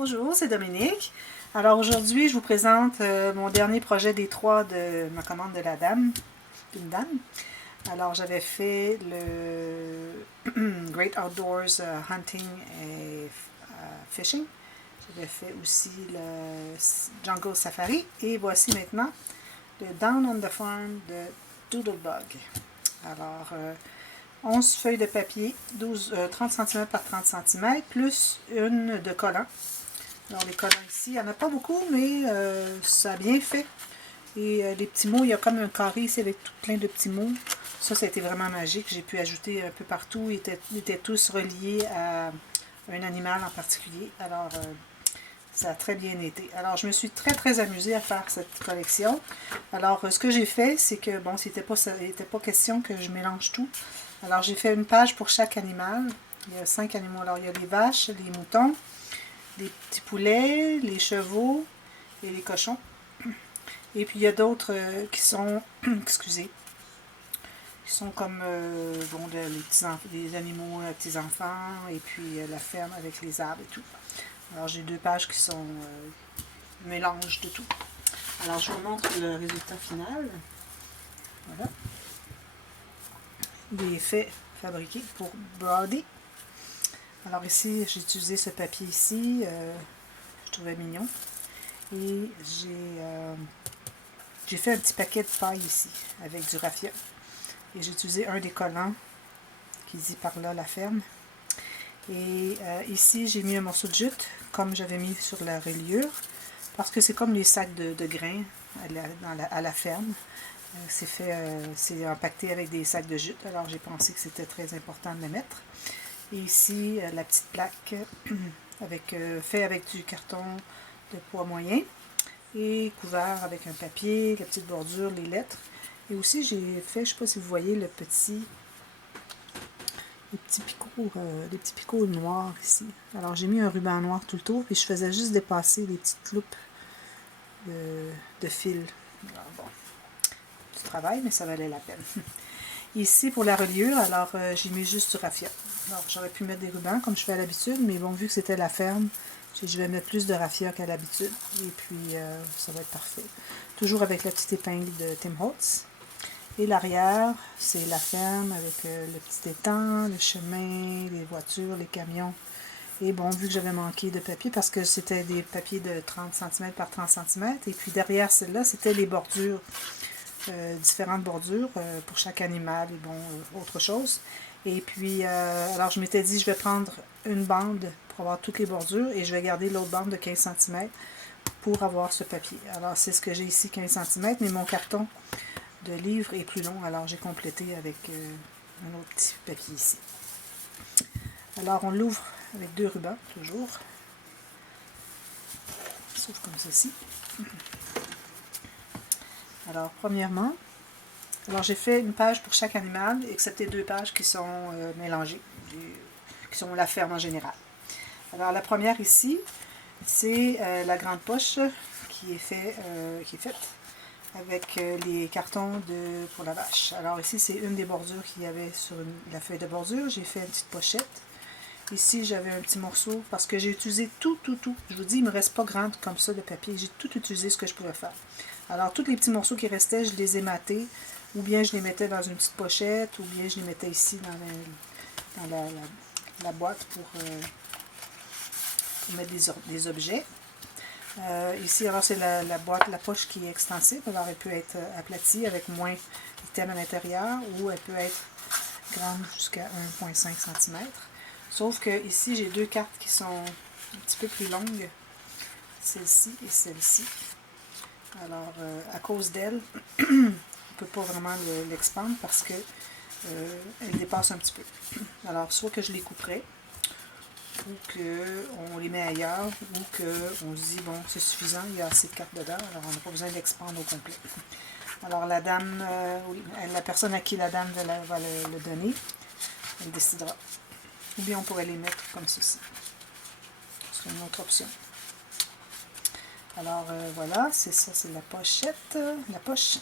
Bonjour, c'est Dominique. Alors aujourd'hui, je vous présente mon dernier projet des 3 de ma commande de la dame, d'une dame. Alors j'avais fait le Great Outdoors Hunting et Fishing. J'avais fait aussi le Jungle Safari. Et voici maintenant le Down on the Farm de Doodlebug. Alors 11 feuilles de papier, 30 cm par 30 cm, plus une de collant. Alors les collants ici, il n'y en a pas beaucoup, mais ça a bien fait. Et les petits mots, il y a comme un carré ici avec tout plein de petits mots. Ça a été vraiment magique. J'ai pu ajouter un peu partout. Ils étaient tous reliés à un animal en particulier. Alors, ça a très bien été. Alors, je me suis très amusée à faire cette collection. Alors, ce que j'ai fait, c'est que, bon, c'était pas question que je mélange tout. Alors, j'ai fait une page pour chaque animal. Il y a 5 animaux. Alors, il y a les vaches, les moutons, les petits poulets, les chevaux et les cochons. Et puis il y a d'autres qui sont, excusez, qui sont comme bon, les animaux, les petits-enfants, et puis la ferme avec les arbres et tout. Alors j'ai 2 pages qui sont mélange de tout. Alors je vous montre le résultat final. Voilà. Il est fait, fabriqué pour Brody. Alors ici, j'ai utilisé ce papier ici, je trouvais mignon. Et j'ai fait un petit paquet de paille ici, avec du raffia. Et j'ai utilisé un des collants qui dit par là la ferme. Et ici, j'ai mis un morceau de jute, comme j'avais mis sur la reliure, parce que c'est comme les sacs de grains à la ferme. C'est impacté avec des sacs de jute, alors j'ai pensé que c'était très important de le mettre. Et ici, la petite plaque fait avec du carton de poids moyen et couvert avec un papier, la petite bordure, les lettres. Et aussi, j'ai fait, je ne sais pas si vous voyez, les petits picots noirs ici. Alors, j'ai mis un ruban noir tout le tour, puis je faisais juste dépasser les petites loupes de fil. Alors, bon, du travail, mais ça valait la peine. Ici, pour la reliure, alors j'ai mis juste du raffia. Alors, j'aurais pu mettre des rubans comme je fais à l'habitude, mais bon, vu que c'était la ferme, je vais mettre plus de raffia qu'à l'habitude. Et puis, ça va être parfait. Toujours avec la petite épingle de Tim Holtz. Et l'arrière, c'est la ferme avec le petit étang, le chemin, les voitures, les camions. Et bon, vu que j'avais manqué de papier, parce que c'était des papiers de 30 cm par 30 cm, et puis derrière celle-là, c'était les bordures, différentes bordures pour chaque animal et bon, autre chose. Et puis, alors je m'étais dit, je vais prendre une bande pour avoir toutes les bordures, et je vais garder l'autre bande de 15 cm pour avoir ce papier. Alors, c'est ce que j'ai ici, 15 cm, mais mon carton de livre est plus long, alors j'ai complété avec un autre petit papier ici. Alors on l'ouvre avec 2 rubans, toujours. Il s'ouvre comme ceci. Alors premièrement, alors j'ai fait une page pour chaque animal, excepté 2 pages qui sont mélangées, qui sont la ferme en général. Alors la première ici, c'est la grande poche qui est faite avec les cartons pour la vache. Alors ici, c'est une des bordures qu'il y avait sur la feuille de bordure. J'ai fait une petite pochette. Ici, j'avais un petit morceau parce que j'ai utilisé tout. Je vous dis, il ne me reste pas grand comme ça de papier. J'ai tout utilisé ce que je pouvais faire. Alors, tous les petits morceaux qui restaient, je les ai matés. Ou bien je les mettais dans une petite pochette, ou bien je les mettais ici dans la boîte pour mettre des objets. Ici, alors c'est la boîte, la poche qui est extensible. Alors, elle peut être aplatie avec moins d'items à l'intérieur ou elle peut être grande jusqu'à 1,5 cm. Sauf que ici, j'ai 2 cartes qui sont un petit peu plus longues. Celle-ci et celle-ci. Alors, à cause d'elle, on ne peut pas vraiment l'expandre parce que elle dépasse un petit peu. Alors, soit que je les couperai, ou qu'on les met ailleurs, ou qu'on se dit, bon, c'est suffisant, il y a assez de cartes dedans, alors on n'a pas besoin de l'expandre au complet. Alors la dame, la personne à qui la dame va le donner, elle décidera. Ou bien on pourrait les mettre comme ceci. C'est une autre option. Alors voilà, c'est ça, c'est la pochette, la poche.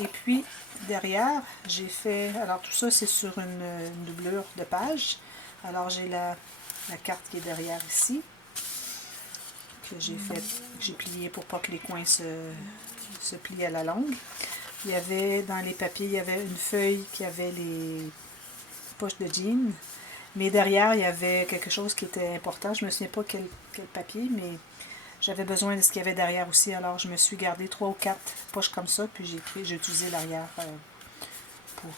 Et puis derrière, j'ai fait, alors tout ça c'est sur une doublure de page. Alors j'ai la carte qui est derrière ici. que j'ai plié pour pas que les coins se plient à la longue. Il y avait, dans les papiers, il y avait une feuille qui avait les poches de jeans. Mais derrière, il y avait quelque chose qui était important. Je ne me souviens pas quel papier, mais j'avais besoin de ce qu'il y avait derrière aussi. Alors, je me suis gardé 3 ou 4 poches comme ça, puis j'ai utilisé l'arrière pour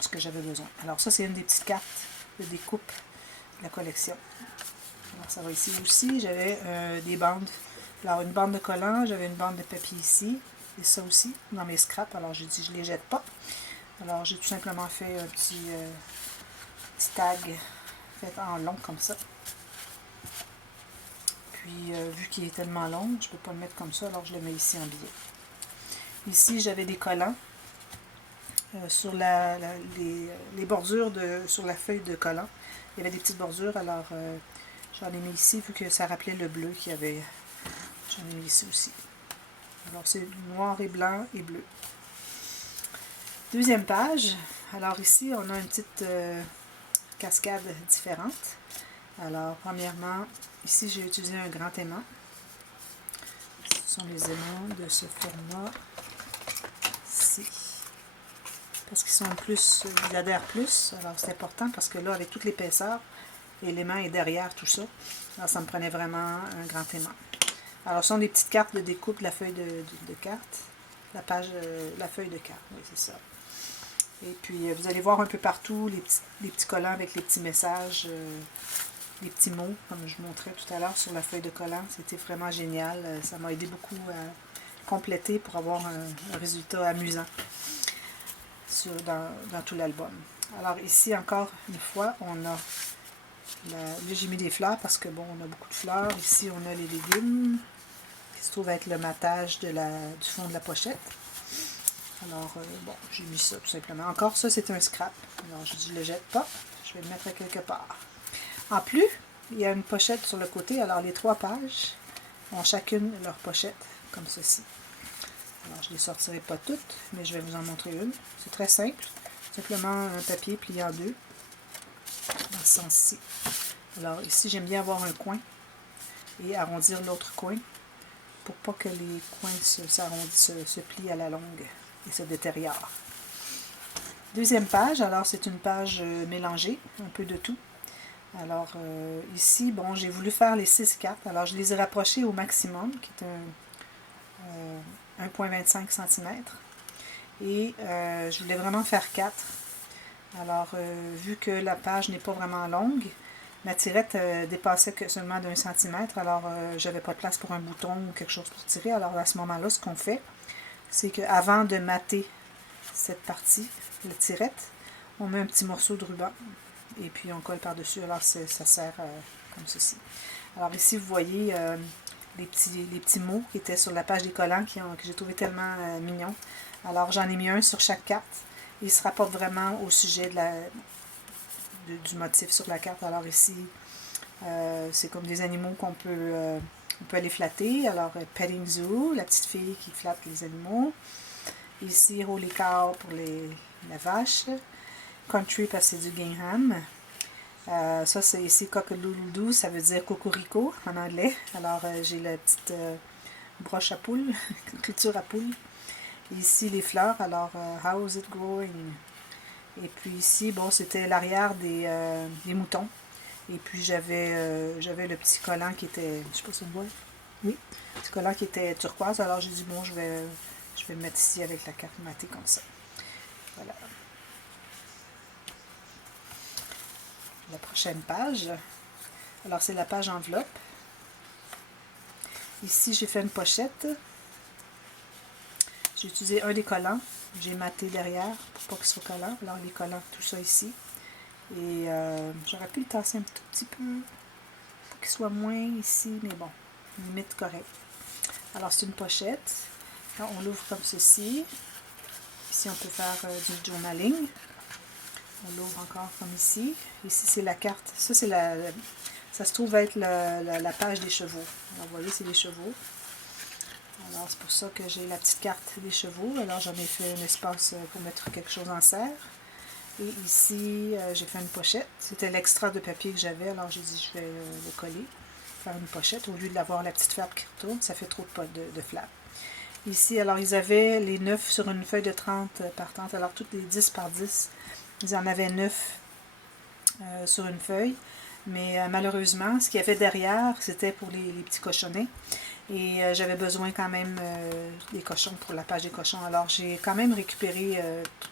ce que j'avais besoin. Alors, ça, c'est une des petites cartes de découpe de la collection. Alors, ça va ici aussi. J'avais des bandes. Alors, une bande de collants, j'avais une bande de papier ici, et ça aussi, dans mes scraps. Alors, j'ai dit, je ne les jette pas. Alors, j'ai tout simplement fait un petit tag fait en long comme ça. Puis, vu qu'il est tellement long, je ne peux pas le mettre comme ça, alors je le mets ici en billet. Ici, j'avais des collants sur les bordures sur la feuille de collant. Il y avait des petites bordures, alors j'en ai mis ici, vu que ça rappelait le bleu qu'il y avait. J'en ai mis ici aussi. Alors, c'est noir et blanc et bleu. Deuxième page. Alors, ici, on a une petite cascade différente. Alors, premièrement, ici, j'ai utilisé un grand aimant. Ce sont les aimants de ce format-ci. Parce qu'ils sont plus, ils adhèrent plus. Alors, c'est important parce que là, avec toute l'épaisseur, l'aimant est derrière tout ça. Alors, ça me prenait vraiment un grand aimant. Alors, ce sont des petites cartes de découpe de la feuille de carte. La feuille de carte, oui, c'est ça. Et puis, vous allez voir un peu partout les petits collants avec les petits messages, les petits mots, comme je vous montrais tout à l'heure sur la feuille de collant. C'était vraiment génial. Ça m'a aidé beaucoup à compléter pour avoir un résultat amusant dans tout l'album. Alors, ici, encore une fois, on a... Là, j'ai mis des fleurs parce que, bon, on a beaucoup de fleurs. Ici, on a les légumes qui se trouvent être le matage du fond de la pochette. Alors, bon, j'ai mis ça tout simplement. Encore, ça, c'est un scrap. Alors, je dis, je ne le jette pas. Je vais le mettre à quelque part. En plus, il y a une pochette sur le côté. Alors, les 3 pages ont chacune leur pochette, comme ceci. Alors, je ne les sortirai pas toutes, mais je vais vous en montrer une. C'est très simple. Simplement un papier plié en 2, dans ce sens-ci. Alors, ici, j'aime bien avoir un coin et arrondir l'autre coin pour pas que les coins se plient à la longue et se détériorent. Deuxième page, alors c'est une page mélangée, un peu de tout. Alors ici, bon, j'ai voulu faire les 6 cartes. Alors je les ai rapprochées au maximum, qui est 1,25 cm. Et je voulais vraiment faire 4. Alors, vu que la page n'est pas vraiment longue, ma tirette dépassait seulement d'1 cm, alors j'avais pas de place pour un bouton ou quelque chose pour tirer. Alors à ce moment-là, ce qu'on fait, c'est qu'avant de mater cette partie, la tirette, on met un petit morceau de ruban et puis on colle par-dessus. Alors ça sert comme ceci. Alors ici, vous voyez les petits mots qui étaient sur la page des collants que j'ai trouvé tellement mignons. Alors j'en ai mis un sur chaque carte. Il se rapporte vraiment au sujet du motif sur la carte. Alors ici, c'est comme des animaux on peut aller flatter. Alors, Petting Zoo, la petite fille qui flatte les animaux. Ici, Holy Cow pour la vache. Country parce que c'est du Gingham. Ça, c'est ici Cock-a-doodle-doo, ça veut dire cocorico en anglais. Alors, j'ai la petite broche à poule, culture à poule. Ici, les fleurs. Alors, How is it growing? Et puis ici, bon, c'était l'arrière des moutons. Et puis j'avais le petit collant qui était, je sais pas si on voit, oui, le petit collant qui était turquoise. Alors j'ai dit, bon, je vais le mettre ici avec la carte matée comme ça. Voilà. La prochaine page. Alors c'est la page enveloppe. Ici, j'ai fait une pochette. J'ai utilisé un des collants. J'ai maté derrière pour pas qu'il soit collant. Alors les collants, tout ça ici. Et j'aurais pu le tasser un tout petit peu pour qu'il soit moins ici, mais bon, limite correct. Alors c'est une pochette. Alors, on l'ouvre comme ceci. Ici on peut faire du journaling. On l'ouvre encore comme ici. Ici c'est la carte. Ça c'est ça se trouve être la page des chevaux. Alors vous voyez, c'est les chevaux. Alors c'est pour ça que j'ai la petite carte des chevaux. Alors j'en ai fait un espace pour mettre quelque chose en serre. Et ici, j'ai fait une pochette. C'était l'extra de papier que j'avais, alors j'ai dit je vais le coller. faire une pochette. Au lieu de l'avoir la petite flappe qui retourne, ça fait trop de flaps. Ici, alors, ils avaient les 9 sur une feuille de 30 par 30. Alors, toutes les 10 par 10, ils en avaient 9 sur une feuille. Mais malheureusement, ce qu'il y avait derrière, c'était pour les petits cochonnets. Et j'avais besoin quand même des cochons pour la page des cochons. Alors, j'ai quand même récupéré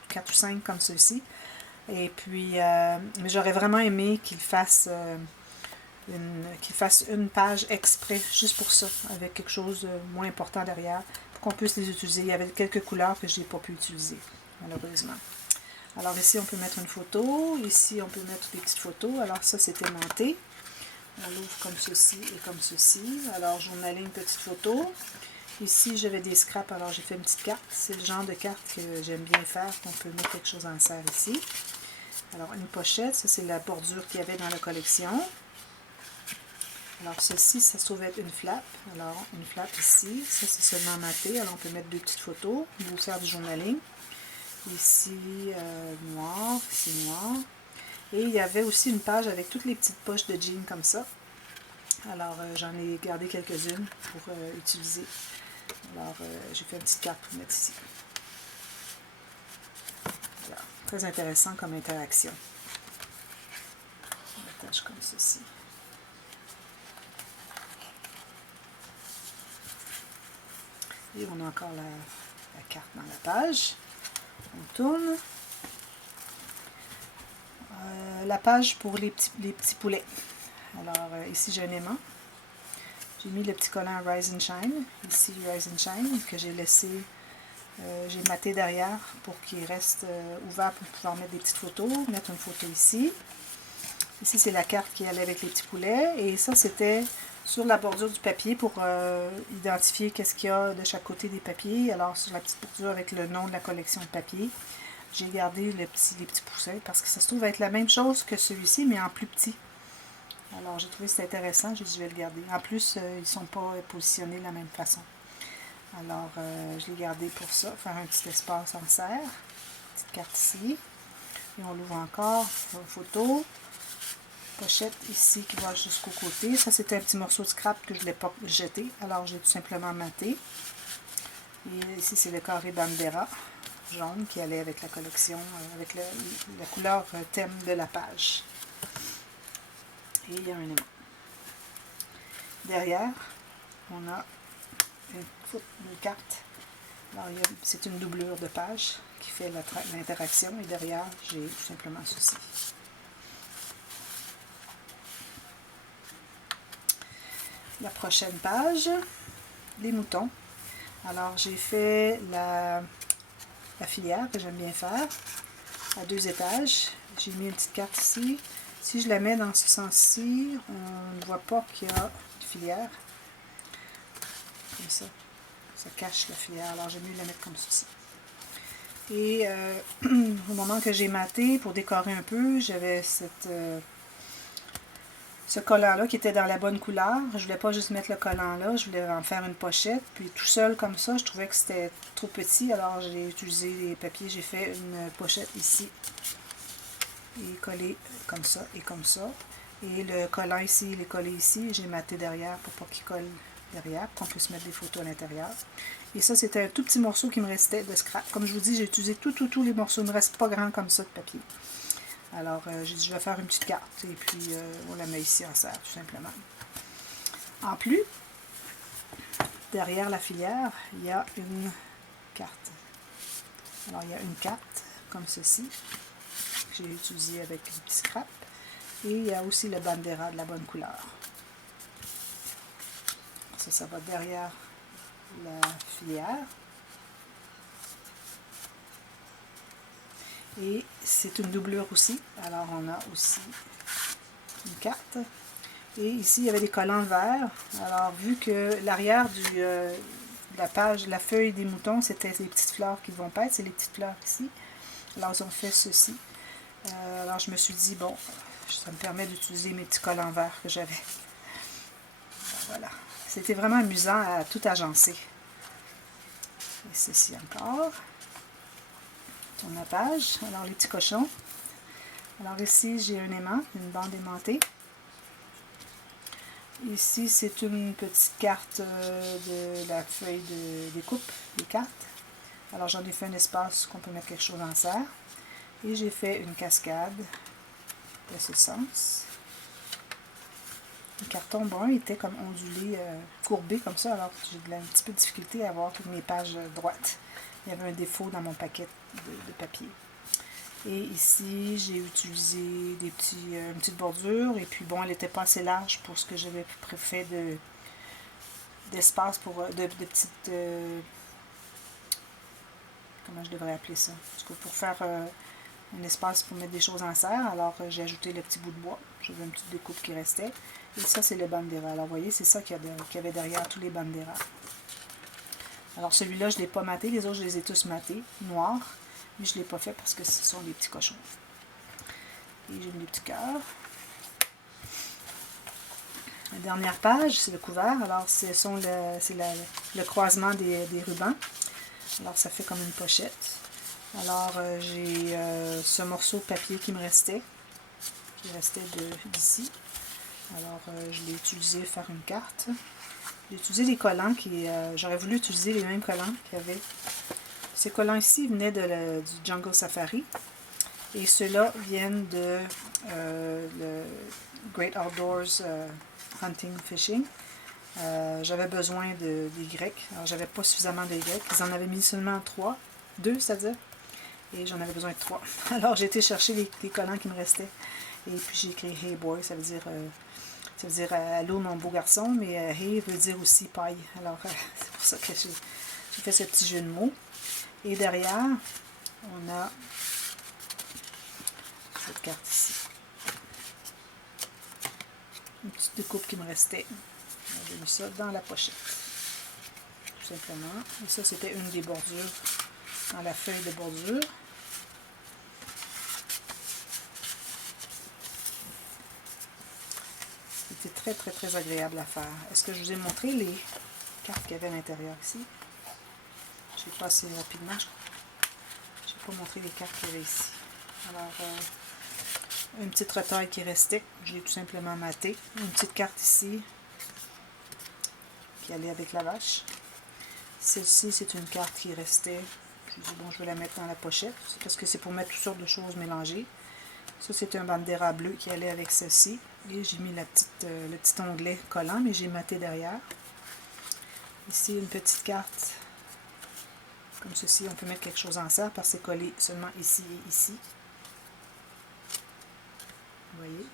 4 ou 5 comme ceux-ci. Et puis, mais j'aurais vraiment aimé qu'ils fassent une page exprès, juste pour ça, avec quelque chose de moins important derrière, pour qu'on puisse les utiliser. Il y avait quelques couleurs que je n'ai pas pu utiliser, malheureusement. Alors ici, on peut mettre une photo. Ici, on peut mettre des petites photos. Alors ça, c'est aimanté. On l'ouvre comme ceci et comme ceci. Alors, journaler une petite photo. Ici, j'avais des scraps, alors j'ai fait une petite carte. C'est le genre de carte que j'aime bien faire, qu'on peut mettre quelque chose en serre ici. Alors, une pochette, ça c'est la bordure qu'il y avait dans la collection. Alors, ceci, ça se trouve être une flappe. Alors, une flappe ici. Ça, c'est seulement maté. Alors, on peut mettre deux petites photos pour faire du journaling. Ici, noir. Ici, noir. Et il y avait aussi une page avec toutes les petites poches de jeans comme ça. Alors, j'en ai gardé quelques-unes pour utiliser. Alors, j'ai fait une petite carte pour mettre ici. Voilà. Très intéressant comme interaction. On attache comme ceci. Et on a encore la carte dans la page. On tourne. La page pour les petits poulets. Alors, ici, j'ai un aimant. J'ai mis le petit collant Rise and Shine. Ici, Rise and Shine, que j'ai laissé, j'ai maté derrière pour qu'il reste ouvert pour pouvoir mettre des petites photos. Mettre une photo ici. Ici, c'est la carte qui allait avec les petits poulets. Et ça, c'était sur la bordure du papier pour identifier qu'est-ce qu'il y a de chaque côté des papiers. Alors, sur la petite bordure avec le nom de la collection de papier, j'ai gardé les petits poussins parce que ça se trouve être la même chose que celui-ci, mais en plus petit. Alors, j'ai trouvé que c'était intéressant. J'ai dit, je vais le garder. En plus, ils ne sont pas positionnés de la même façon. Alors, je l'ai gardé pour ça. Faire un petit espace en serre. Petite carte ici. Et on l'ouvre encore. Photo. Pochette ici qui va jusqu'au côté. Ça, c'était un petit morceau de scrap que je ne voulais pas jeter. Alors, j'ai tout simplement maté. Et ici, c'est le carré Bandera jaune qui allait avec la collection, avec la couleur thème de la page. Et il y a un aimant. Derrière, on a une carte. Alors, c'est une doublure de page qui fait l'interaction. Et derrière, j'ai tout simplement ceci. La prochaine page, les moutons. Alors, j'ai fait la filière que j'aime bien faire à 2 étages. J'ai mis une petite carte ici. Si je la mets dans ce sens-ci, on ne voit pas qu'il y a une filière. Comme ça. Ça cache la filière. Alors, j'ai mieux la mettre comme ceci. Et au moment que j'ai maté, pour décorer un peu, j'avais ce collant-là qui était dans la bonne couleur. Je ne voulais pas juste mettre le collant là, je voulais en faire une pochette. Puis tout seul comme ça, je trouvais que c'était trop petit. Alors, j'ai utilisé les papiers. J'ai fait une pochette ici. Et collé comme ça et comme ça. Et le collant ici, il est collé ici. J'ai maté derrière pour pas qu'il colle derrière, pour qu'on puisse mettre des photos à l'intérieur. Et ça, c'était un tout petit morceau qui me restait de scrap. Comme je vous dis, j'ai utilisé tous les morceaux. Il ne me reste pas grand comme ça de papier. Alors, j'ai dit, je vais faire une petite carte. Et puis, on la met ici en serre, tout simplement. En plus, derrière la filière, il y a une carte. Alors, il y a une carte, comme ceci, que j'ai utilisée avec un petit scrap. Et il y a aussi le bandera de la bonne couleur. Ça va derrière la filière. Et c'est une doublure aussi. Alors, on a aussi une carte. Et ici, il y avait des collants verts. Alors, vu que l'arrière de la page, la feuille des moutons, c'était les petites fleurs qui vont pas être. C'est les petites fleurs ici. Alors, ils ont fait ceci. Alors, je me suis dit, bon, ça me permet d'utiliser mes petits collants verts que j'avais. Voilà. C'était vraiment amusant à tout agencer. Et ceci encore. Tourne la page. Alors, les petits cochons. Alors, ici, j'ai un aimant, une bande aimantée. Ici, c'est une petite carte de la feuille de découpe des cartes. Alors, j'en ai fait un espace qu'on peut mettre quelque chose en serre. Et j'ai fait une cascade de ce sens. Le carton brun était comme ondulé, courbé comme ça, alors j'ai un petit peu de difficulté à avoir toutes mes pages droites. Il y avait un défaut dans mon paquet de papier. Et ici, j'ai utilisé une petite bordure, et puis bon, elle n'était pas assez large pour ce que j'avais fait d'espace pour de petites... comment je devrais appeler ça? Parce que pour faire un espace pour mettre des choses en serre, alors j'ai ajouté le petit bout de bois. J'avais une petite découpe qui restait. Et ça, c'est le bandera. Alors, vous voyez, c'est ça qu'il y avait derrière tous les banderas. Alors, celui-là, je ne l'ai pas maté. Les autres, je les ai tous matés, noirs. Mais je ne l'ai pas fait parce que ce sont des petits cochons. Et j'ai mis des petits cœurs. La dernière page, c'est le couvert. Alors, c'est le croisement des rubans. Alors, ça fait comme une pochette. Alors, j'ai ce morceau de papier qui me restait, d'ici. Alors, je l'ai utilisé pour faire une carte. J'ai utilisé des collants j'aurais voulu utiliser les mêmes collants qu'il y avait. Ces collants ici venaient du Jungle Safari. Et ceux-là viennent de le Great Outdoors Hunting Fishing. J'avais besoin des grecs. Alors, j'avais pas suffisamment de grecs. Ils en avaient mis seulement 2, c'est-à-dire. Et j'en avais besoin de 3. Alors, j'ai été chercher les collants qui me restaient. Et puis, j'ai écrit Hey Boy, ça veut dire allô mon beau garçon, mais Hey veut dire aussi paille. Alors, c'est pour ça que j'ai fait ce petit jeu de mots. Et derrière, on a cette carte ici. Une petite découpe qui me restait. J'ai mis ça dans la pochette. Tout simplement. Et ça, c'était une des bordures dans la feuille de bordure. C'était très, très, très agréable à faire. Est-ce que je vous ai montré les cartes qu'il y avait à l'intérieur ici? Je l'ai passé rapidement. Je n'ai pas montré les cartes qu'il y avait ici. Alors, une petite retaille qui restait. Je l'ai tout simplement maté. Une petite carte ici qui allait avec la vache. Celle-ci, c'est une carte qui restait. Je me dis, bon, je vais la mettre dans la pochette. Parce que c'est pour mettre toutes sortes de choses mélangées. Ça, c'est un bandera bleu qui allait avec ceci. Et j'ai mis le petit onglet collant, mais j'ai maté derrière. Ici, une petite carte. Comme ceci, on peut mettre quelque chose en serre parce que c'est collé seulement ici et ici. Vous voyez?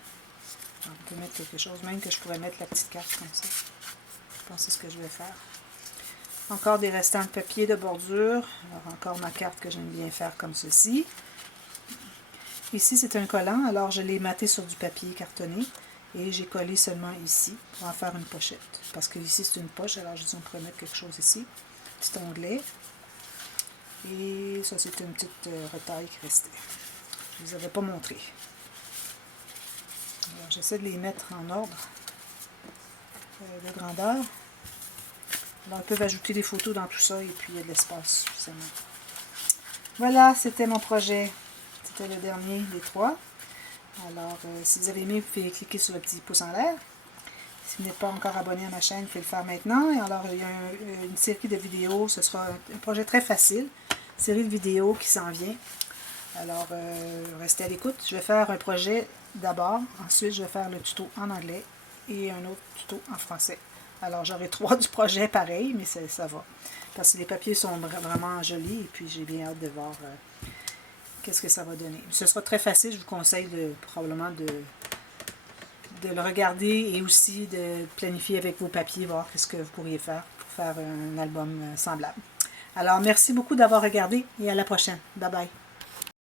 Alors, on peut mettre quelque chose, même que je pourrais mettre la petite carte comme ça. Je pense que c'est ce que je vais faire. Encore des restants de papier de bordure. Alors, encore ma carte que j'aime bien faire comme ceci. Ici, c'est un collant, alors je l'ai maté sur du papier cartonné et j'ai collé seulement ici pour en faire une pochette. Parce que ici, c'est une poche, alors je dis on pourrait mettre quelque chose ici. Petit onglet. Et ça, c'est une petite retaille qui restait. Je ne vous avais pas montré. Alors, j'essaie de les mettre en ordre de grandeur. Alors, ils peuvent ajouter des photos dans tout ça et puis il y a de l'espace suffisamment. Voilà, c'était mon projet. C'était le dernier des 3. Alors, si vous avez aimé, vous pouvez cliquer sur le petit pouce en l'air. Si vous n'êtes pas encore abonné à ma chaîne, vous pouvez le faire maintenant. Et alors, il y a une série de vidéos. Ce sera un projet très facile. Une série de vidéos qui s'en vient. Alors, restez à l'écoute. Je vais faire un projet d'abord. Ensuite, je vais faire le tuto en anglais et un autre tuto en français. Alors, j'aurai 3 du projet pareil, mais ça va. Parce que les papiers sont vraiment jolis et puis j'ai bien hâte de voir qu'est-ce que ça va donner. Ce sera très facile, je vous conseille probablement de le regarder et aussi de planifier avec vos papiers, voir ce que vous pourriez faire pour faire un album semblable. Alors, merci beaucoup d'avoir regardé et à la prochaine. Bye bye.